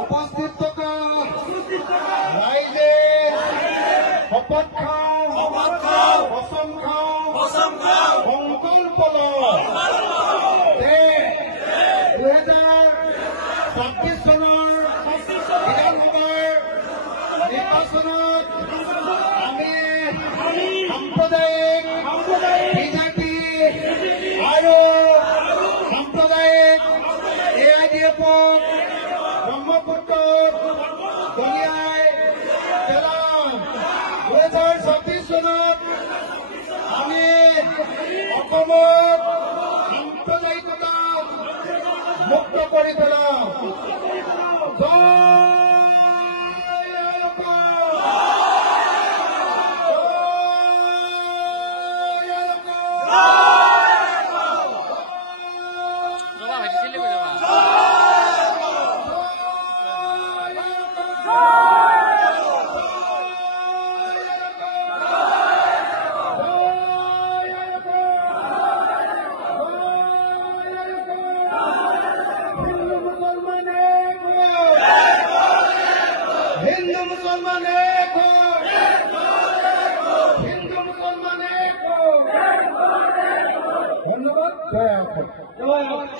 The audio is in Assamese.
উপস্থিত থকা ৰাইজে শপত খাওঁ কচম খাওঁ সংকল্প লওঁ যে 2026 চনৰ বিধানসভাৰ নিৰ্বাচনত আমি সাম্প্ৰদায়িক বিজেপি আৰু সাম্প্ৰদায়িক AIDF-ক ব্ৰহ্মপুত্ৰক দলিয়াই পেলাম। 2026 চনত আমি অসমক সাম্প্ৰদায়িকতা মুক্ত কৰি পেলাম। हिंदू मुसलमान एक हो, हिंदू मुसलमान एक हो। धन्यवाद।